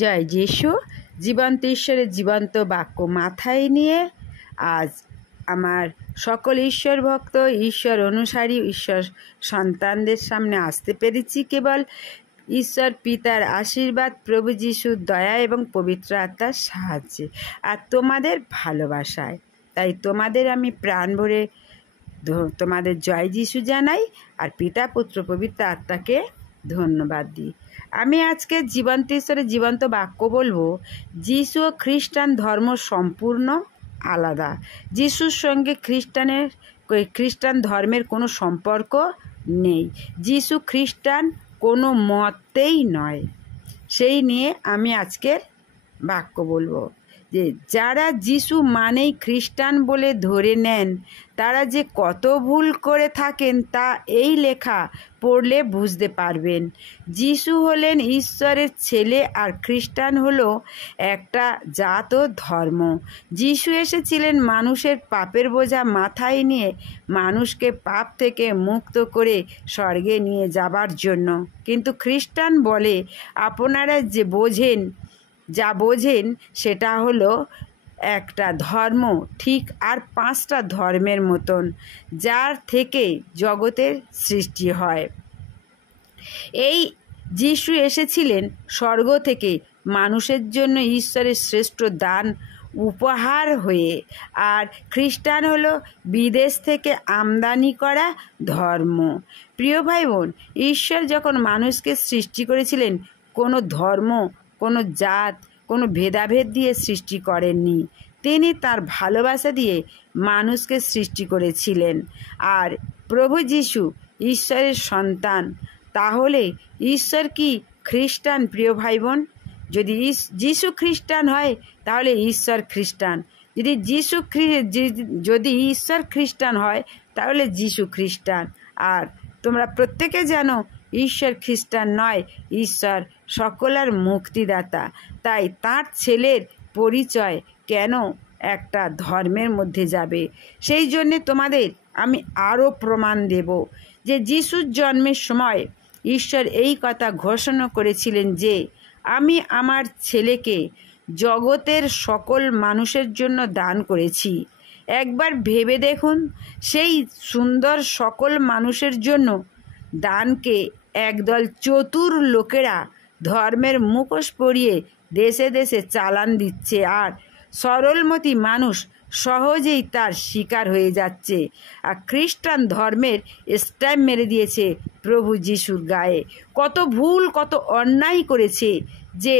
জয় যিশু। জীবন্ত ঈশ্বরের জীবন্ত বাক্য মাথায় নিয়ে আজ আমার সকল ঈশ্বর ভক্ত, ঈশ্বর অনুসারী, ঈশ্বর সন্তানদের সামনে আসতে পেরেছি কেবল ঈশ্বর পিতার আশীর্বাদ, প্রভু যিশুর দয়া এবং পবিত্র আত্মার সাহায্যে আর তোমাদের ভালোবাসায়। তাই তোমাদের আমি প্রাণ ভরে তোমাদের জয় যিশু জানাই আর পিতা, পুত্র, পবিত্র আত্মাকে ধন্যবাদ দিই। আমি আজকে জীবন্ত ঈশ্বরের জীবন্ত বাক্য বলবো। যিশু ও খ্রিস্টান ধর্ম সম্পূর্ণ আলাদা। যিশুর সঙ্গে খ্রিস্টান ধর্মের কোনো সম্পর্ক নেই। যিশু খ্রিস্টান কোনো মতেই নয়। সেই নিয়ে আমি আজকের বাক্য বলবো যে যারা যিশু মানেই খ্রিস্টান বলে ধরে নেন তারা যে কত ভুল করে থাকেন তা এই লেখা পড়লে বুঝতে পারবেন। যিশু হলেন ঈশ্বরের ছেলে আর খ্রিস্টান হলো একটা জাত ও ধর্ম। যিশু এসেছিলেন মানুষের পাপের বোঝা মাথায় নিয়ে মানুষকে পাপ থেকে মুক্ত করে স্বর্গে নিয়ে যাবার জন্য। কিন্তু খ্রিস্টান বলে আপনারা যা বোঝেন সেটা হলো একটা ধর্ম, ঠিক আর 5টা ধর্মের মতন, যার থেকে জগতের সৃষ্টি হয়। এই যিশু এসেছিলেন স্বর্গ থেকে মানুষের জন্য ঈশ্বরের শ্রেষ্ঠ দান উপহার হয়ে, আর খ্রিস্টান হলো বিদেশ থেকে আমদানি করা ধর্ম। প্রিয় ভাই বোন, ঈশ্বর যখন মানুষকে সৃষ্টি করেছিলেন কোনো ধর্ম, কোনো জাত, কোনো ভেদাভেদ দিয়ে সৃষ্টি করেননি। তিনি তার ভালোবাসা দিয়ে মানুষকে সৃষ্টি করেছিলেন। আর প্রভু যিশু ঈশ্বরের সন্তান। তাহলে ঈশ্বর কি খ্রিস্টান? প্রিয় ভাই বোন, যদি যিশু খ্রিস্টান হয় তাহলে ঈশ্বর খ্রিস্টান। যদি ঈশ্বর খ্রিস্টান হয় তাহলে যিশু খ্রিস্টান। আর তোমরা প্রত্যেকে জানো ঈশ্বর খ্রিস্টান নয়, ঈশ্বর সকলের মুক্তিদাতা। তাই তার ছেলের পরিচয় কেন একটা ধর্মের মধ্যে যাবে? সেই জন্যে তোমাদের আমি আরও প্রমাণ দেব যে যিশুর জন্মের সময় ঈশ্বর এই কথা ঘোষণা করেছিলেন যে আমি আমার ছেলেকে জগতের সকল মানুষের জন্য দান করেছি। একবার ভেবে দেখুন, সেই সুন্দর সকল মানুষের জন্য দানকে একদল চতুর লোকেরা ধর্মের মুখোশ পরিয়ে দেশে দেশে চালান দিচ্ছে, আর সরলমতি মানুষ সহজেই তার শিকার হয়ে যাচ্ছে। আর খ্রিস্টান ধর্মের স্ট্যাম্প মেরে দিয়েছে প্রভু যিশুর গায়ে। কত ভুল, কত অন্যায় করেছে যে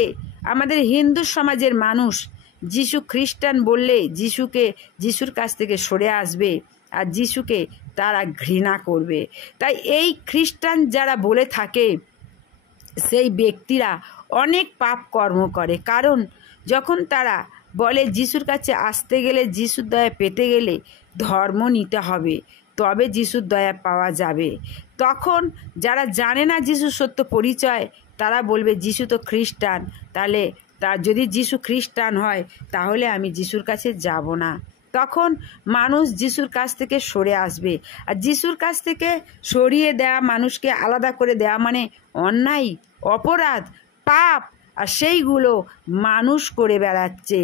আমাদের হিন্দু সমাজের মানুষ যিশু খ্রিস্টান বললে যিশুর কাছ থেকে সরে আসবে আর যিশুকে তারা ঘৃণা করবে। তাই এই খ্রিস্টান যারা বলে থাকে সেই ব্যক্তিরা অনেক পাপ কর্ম করে। কারণ যখন তারা বলে যিশুর কাছে আসতে গেলে, যিশুর দয়া পেতে গেলে ধর্ম নিতে হবে, তবে যিশুর দয়া পাওয়া যাবে। তখন যারা জানে না যিশুর সত্য পরিচয় তারা বলবে যিশু তো খ্রিস্টান, তাহলে যদি যিশু খ্রিস্টান হয় তাহলে আমি যিশুর কাছে যাব না। তখন মানুষ যিশুর কাছ থেকে সরে আসবে। আর যিশুর কাছ থেকে সরিয়ে দেওয়া, মানুষকে আলাদা করে দেওয়া মানে অন্যায়, অপরাধ, পাপ। আর সেইগুলো মানুষ করে বেড়াচ্ছে।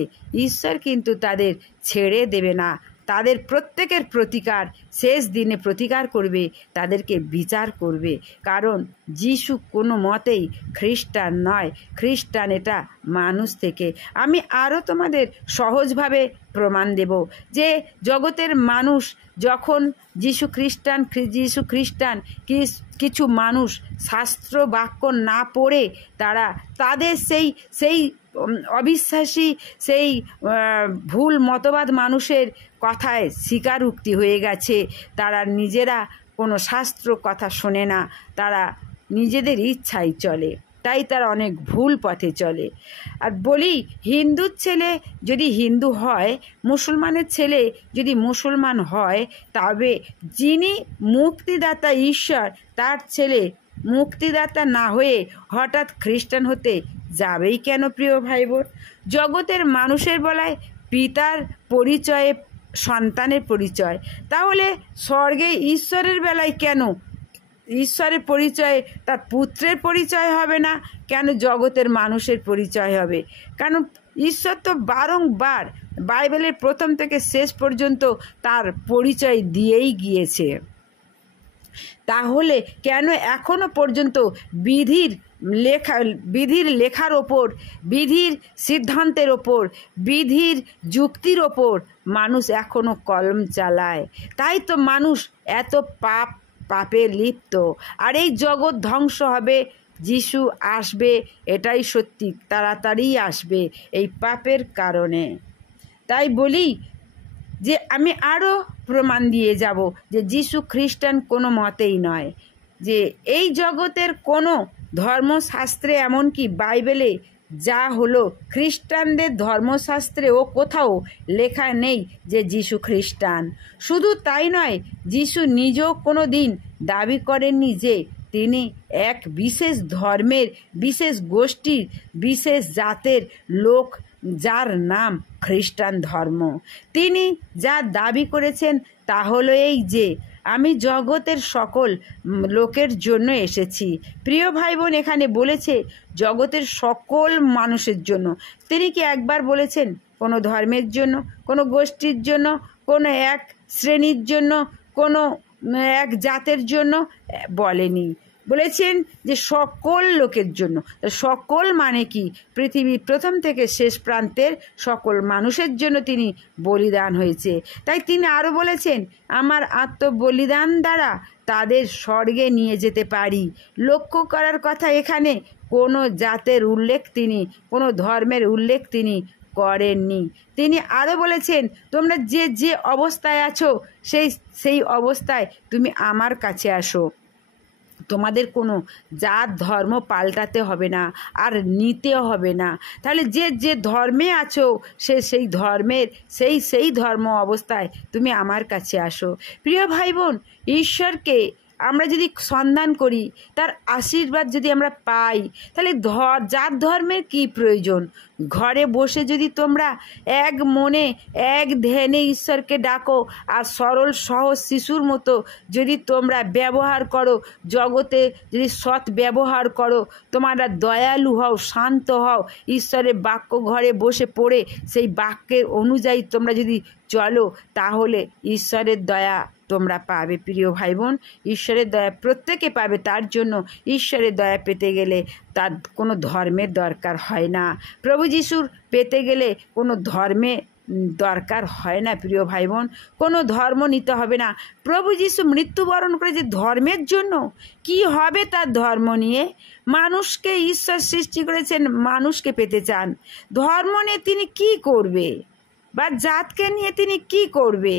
ঈশ্বর কিন্তু তাদের ছেড়ে দেবে না। তাদের প্রত্যেকের প্রতিকার শেষ দিনে প্রতিকার করবে, তাদেরকে বিচার করবে। কারণ যিশু কোনো মতেই খ্রিস্টান নয়। খ্রিস্টান এটা মানুষ থেকে। আমি আরও তোমাদের সহজভাবে প্রমাণ দেব যে জগতের মানুষ যখন যিশু খ্রিস্টান কিছু মানুষ শাস্ত্র বাক্য না পড়ে তারা তাদের সেই অবিশ্বাসী, সেই ভুল মতবাদ মানুষের কথায় স্বীকারোক্তি হয়ে গেছে। তারা নিজেরা কোনো শাস্ত্র কথা শোনে না, তারা নিজেদের ইচ্ছায় চলে। তাই তারা অনেক ভুল পথে চলে। আর বলি, হিন্দুর ছেলে যদি হিন্দু হয়, মুসলমানের ছেলে যদি মুসলমান হয়, তবে যিনি মুক্তিদাতা ঈশ্বর, তার ছেলে মুক্তিদাতা না হয়ে হঠাৎ খ্রিস্টান হতে যাবেই কেন? প্রিয় ভাই বোন, জগতের মানুষের বলায় পিতার পরিচয়ে সন্তানের পরিচয়, তাহলে স্বর্গে ঈশ্বরের বেলায় কেন ঈশ্বরের পরিচয় তার পুত্রের পরিচয় হবে না কেন? জগতের মানুষের পরিচয় হবে। কারণ ঈশ্বর তো বারংবার বাইবেলের প্রথম থেকে শেষ পর্যন্ত তার পরিচয় দিয়েই গিয়েছে। তাহলে কেন এখনো পর্যন্ত বিধির লেখার ওপর, বিধির সিদ্ধান্তের ওপর, বিধির যুক্তির ওপর মানুষ এখনো কলম চালায়? তাই তো মানুষ এত পাপে লিপ্ত। আর এই জগৎ ধ্বংস হবে, যিশু আসবে, এটাই সত্যি, তাড়াতাড়ি আসবে এই পাপের কারণে। তাই বলি যে আমি আরও প্রমাণ দিয়ে যাব যে যিশু খ্রিস্টান কোনো মতেই নয়, যে এই জগতের কোনো ধর্মশাস্ত্রে, এমনকি বাইবেলে যা হলো খ্রিস্টানদের ধর্মশাস্ত্রেও কোথাও লেখা নেই যে যিশু খ্রিস্টান। শুধু তাই নয়, যিশু নিজেও কোনো দিন দাবি করেননি যে তিনি এক বিশেষ ধর্মের, বিশেষ গোষ্ঠীর, বিশেষ জাতের লোক যার নাম খ্রিস্টান ধর্ম। তিনি যা দাবি করেছেন তা হলো এই যে আমি জগতের সকল লোকের জন্য এসেছি। প্রিয় ভাই বোন, এখানে বলেছে জগতের সকল মানুষের জন্য। তিনি কি একবার বলেছেন কোনো ধর্মের জন্য, কোনো গোষ্ঠীর জন্য, কোনো এক শ্রেণীর জন্য, কোনো এক জাতের জন্য? বলেনি। বলেছেন যে সকল লোকের জন্য। সকল মানে কি? পৃথিবীর প্রথম থেকে শেষ প্রান্তের সকল মানুষের জন্য তিনি বলিদান হয়েছে। তাই তিনি আরও বলেছেন আমার আত্মবলিদান দ্বারা তাদের স্বর্গে নিয়ে যেতে পারি। লক্ষ্য করার কথা, এখানে কোনো জাতের উল্লেখ তিনি, কোনো ধর্মের উল্লেখ তিনি করেননি। তিনি আরও বলেছেন তোমরা যে যে অবস্থায় আছো সেই অবস্থায় তুমি আমার কাছে আসো। তোমাদের কোনো জাত ধর্ম পাল্টাতে হবে না, আর নিতেও হবে না। তাহলে যে যে ধর্মে আছো সেই ধর্মের সেই ধর্ম অবস্থায় তুমি আমার কাছে আসো। প্রিয় ভাই বোন, ঈশ্বরকে আমরা যদি সন্ধান করি, তার আশীর্বাদ যদি আমরা পাই, তাহলে জাত ধর্মের কি প্রয়োজন? ঘরে বসে যদি তোমরা এক মনে এক ধ্যানে ঈশ্বরকে ডাকো, আর সরল সহজ শিশুর মতো যদি তোমরা ব্যবহার করো, জগতে যদি সৎ ব্যবহার করো, তোমরা দয়ালু হও, শান্ত হও, ঈশ্বরের বাক্য ঘরে বসে পড়ে সেই বাক্যের অনুযায়ী তোমরা যদি চলো, তাহলে ঈশ্বরের দয়া তোমরা পাবে। প্রিয় ভাই বোন, ঈশ্বরের দয়া প্রত্যেকে পাবে। তার জন্য ঈশ্বরের দয়া পেতে গেলে তার কোনো ধর্মের দরকার হয় না। প্রভু যিশুর পেতে গেলে কোনো ধর্মে দরকার হয় না। প্রিয় ভাই বোন, কোনো ধর্ম নিতে হবে না। প্রভু যিশু মৃত্যুবরণ করেছে ধর্মের জন্য। কি হবে তার ধর্ম নিয়ে? মানুষকে ঈশ্বর সৃষ্টি করেছেন, মানুষকে পেতে চান। ধর্ম নিয়ে তিনি কি করবে? বা জাতকে নিয়ে তিনি কি করবে?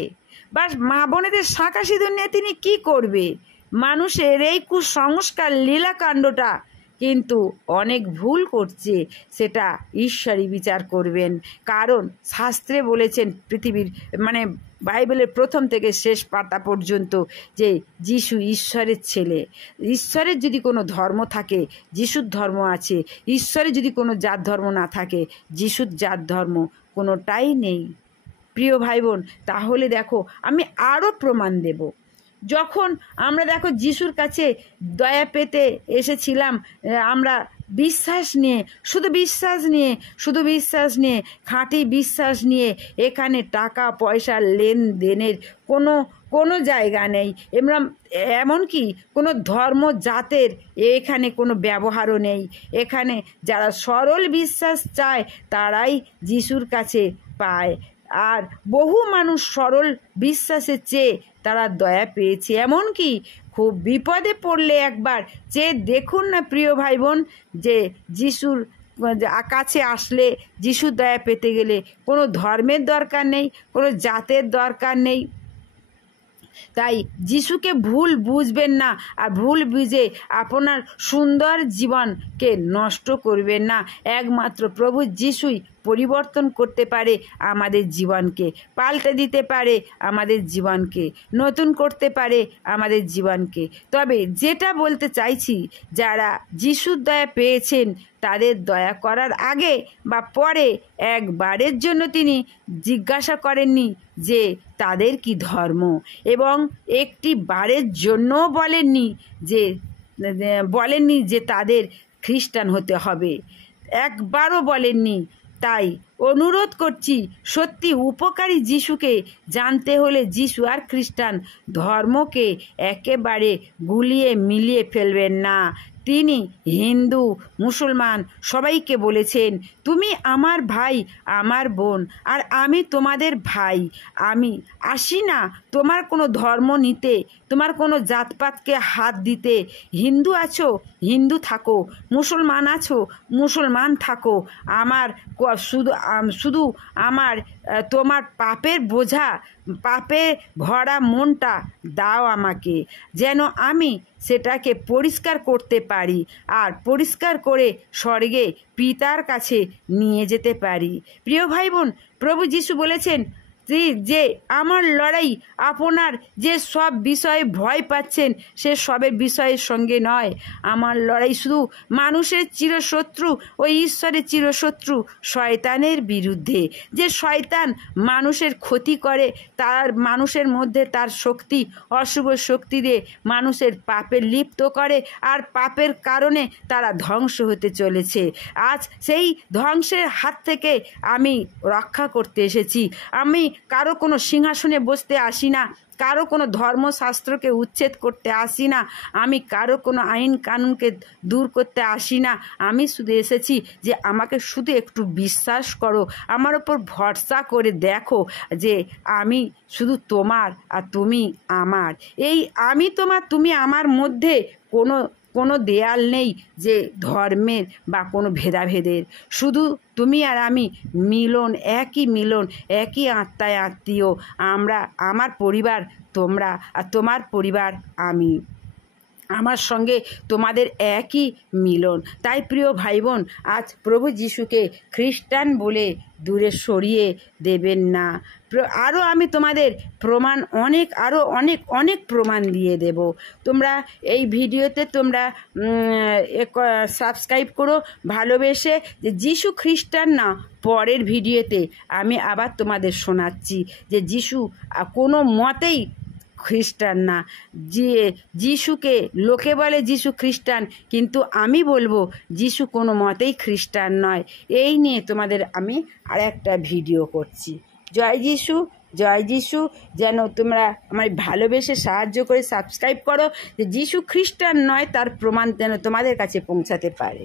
বা মা বোনেদের শাঁখা সিঁদুর নিয়ে তিনি কি করবে? মানুষের এই কুসংস্কার লীলাকাণ্ডটা কিন্তু অনেক ভুল করছে, সেটা ঈশ্বরই বিচার করবেন। কারণ শাস্ত্রে বলেছেন, পৃথিবীর বাইবেলের প্রথম থেকে শেষ পাতা পর্যন্ত, যে যিশু ঈশ্বরের ছেলে। ঈশ্বরের যদি কোনো ধর্ম থাকে, যিশুর ধর্ম আছে। ঈশ্বরের যদি কোনো জাত ধর্ম না থাকে, যিশুর জাত ধর্ম কোনোটাই নেই। প্রিয় ভাই বোন, তাহলে দেখো আমি আরও প্রমাণ দেব। যখন আমরা দেখো যিশুর কাছে দয়া পেতে এসেছিলাম, আমরা বিশ্বাস নিয়ে, শুধু বিশ্বাস নিয়ে, খাঁটি বিশ্বাস নিয়ে, এখানে টাকা পয়সা লেনদেনের কোনো জায়গা নেই। এমনকি কোনো ধর্ম জাতের এখানে কোনো ব্যবহারও নেই। এখানে যারা সরল বিশ্বাস চায় তারাই যিশুর কাছে পায়। আর বহু মানুষ সরল বিশ্বাসের চেয়ে তারা দয়া পেয়েছে। এমনকি খুব বিপদে পড়লে একবার চেয়ে দেখুন না প্রিয় ভাই বোন, যে যিশুর কাছে আসলে, যিশুর দয়া পেতে গেলে কোনো ধর্মের দরকার নেই, কোনো জাতের দরকার নেই। তাই যিশুকে ভুল বুঝবেন না, আর ভুল বুঝে আপনার সুন্দর জীবনকে নষ্ট করবেন না। একমাত্র প্রভু যিশুই পরিবর্তন করতে পারে আমাদের জীবনকে, পাল্টে দিতে পারে আমাদের জীবনকে, নতুন করতে পারে আমাদের জীবনকে। তবে যেটা বলতে চাইছি, যারা যিশুর দয়া পেয়েছেন তাদের দয়া করার আগে বা পরে একবারের জন্য তিনি জিজ্ঞাসা করেননি যে তাদের কি ধর্ম, এবং একটি বারের জন্যও বলেননি যে তাদের খ্রিস্টান হতে হবে, একবারও বলেননি। তাই অনুরোধ করছি, সত্যি উপকারী যিশুকে জানতে হলে যিশু আর খ্রিস্টান ধর্মকে একেবারে গুলিয়ে মিলিয়ে ফেলবেন না। তিনি হিন্দু মুসলমান সবাইকে বলেছেন, তুমি আমার ভাই আমার বোন আর আমি তোমাদের ভাই। আমি আসি না তোমার কোনো ধর্ম নিতে, তোমার কোনো জাতপাতকে হাত দিতে। হিন্দু আছো হিন্দু থাকো, মুসলমান আছো মুসলমান থাকো। আমার শুধু আমার তোমার পাপের বোঝা, পাপে ভরা মনটা দাও আমাকে, যেন আমি সেটাকে পরিষ্কার করতে পারি আর পরিষ্কার করে স্বর্গে পিতার কাছে নিয়ে যেতে পারি। প্রিয় ভাই বোন, প্রভু যিশু বলেছেন যে আমার লড়াই আপনার যে সব বিষয়ে ভয় পাচ্ছেন সে সবের বিষয়ের সঙ্গে নয়। আমার লড়াই শুধু মানুষের চিরশত্রু ও ঈশ্বরের চিরশত্রু শয়তানের বিরুদ্ধে। যে শয়তান মানুষের ক্ষতি করে, তার মানুষের মধ্যে তার শক্তি, অশুভ শক্তি দিয়ে মানুষের পাপে লিপ্ত করে, আর পাপের কারণে তারা ধ্বংস হতে চলেছে। আজ সেই ধ্বংসের হাত থেকে আমি রক্ষা করতে এসেছি। আমি কারো কোনো সিংহাসনে বসতে আসি না, কারো কোনো ধর্মশাস্ত্রকে উচ্ছেদ করতে আসি না, আমি কারো কোনো আইন কানুনকে দূর করতে আসি না। আমি শুধু এসেছি যে আমাকে শুধু একটু বিশ্বাস করো, আমার ওপর ভরসা করে দেখো যে আমি শুধু তোমার আর তুমি আমার। এই আমি তোমার তুমি আমার মধ্যে কোনো দেয়াল নেই যে ধর্মের বা কোনো ভেদাভেদের। শুধু তুমি আর আমি মিলন, একই মিলন, একই আত্মায় আত্মীয়। আমার পরিবার তোমরা আর তোমার পরিবার আমি, আমার সঙ্গে তোমাদের একই মিলন। তাই প্রিয় ভাই বোন, আজ প্রভু যিশুকে খ্রিস্টান বলে দূরে সরিয়ে দেবেন না। আরও আমি তোমাদের প্রমাণ অনেক প্রমাণ দিয়ে দেব। তোমরা এই ভিডিওতে তোমরা সাবস্ক্রাইব করো ভালোবেসে, যে যিশু খ্রিস্টান না। পরের ভিডিওতে আমি আবার তোমাদের শোনাচ্ছি যে যিশু কোনো মতেই খ্রিস্টান না। যিশুকে লোকে বলে যিশু খ্রিস্টান, কিন্তু আমি বলবো যিশু কোনো মতেই খ্রিস্টান নয়। এই নিয়ে তোমাদের আমি আর একটা ভিডিও করছি। জয় যিশু, জয় যিশু। যেন তোমরা আমার ভালোবেসে সাহায্য করে সাবস্ক্রাইব করো, যে যিশু খ্রিস্টান নয় তার প্রমাণ যেন তোমাদের কাছে পৌঁছাতে পারে।